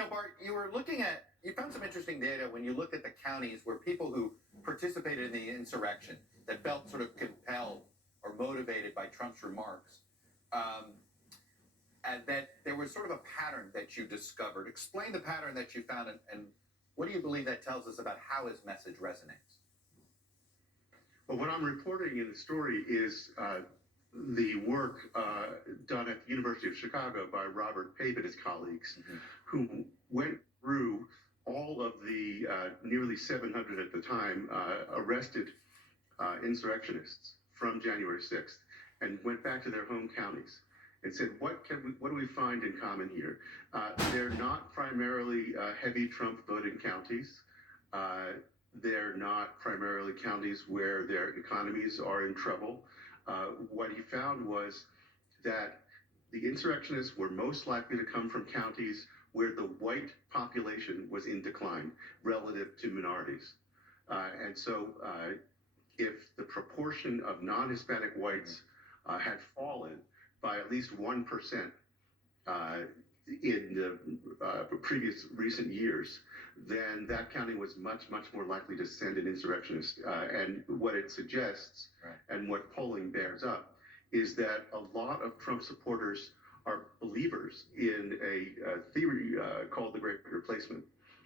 Bart, you found some interesting data when you looked at the counties where people who participated in the insurrection that felt sort of compelled or motivated by Trump's remarks, um, and that there was sort of a pattern that you discovered. Explain the pattern that you found, and what do you believe that tells us about how his message resonates? Well, what I'm reporting in the story is the work done at the University of Chicago by Robert Pape and his colleagues, who went through all of the nearly 700 at the time arrested insurrectionists from January 6th and went back to their home counties and said, what do we find in common here? They're not primarily heavy Trump voting counties. They're not primarily counties where their economies are in trouble. What he found was that the insurrectionists were most likely to come from counties where the white population was in decline relative to minorities. And so if the proportion of non-Hispanic whites had fallen by at least 1% in the previous recent years, then that county was much, much more likely to send an insurrectionist. And what it suggests, and what polling bears up, is that a lot of Trump supporters are believers in a theory called the Great Replacement,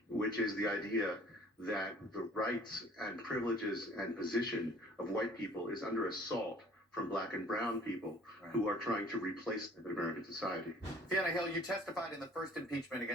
which is the idea that the rights and privileges and position of white people is under assault from black and brown people who are trying to replace them in American society. Fiona Hill, you testified in the first impeachment against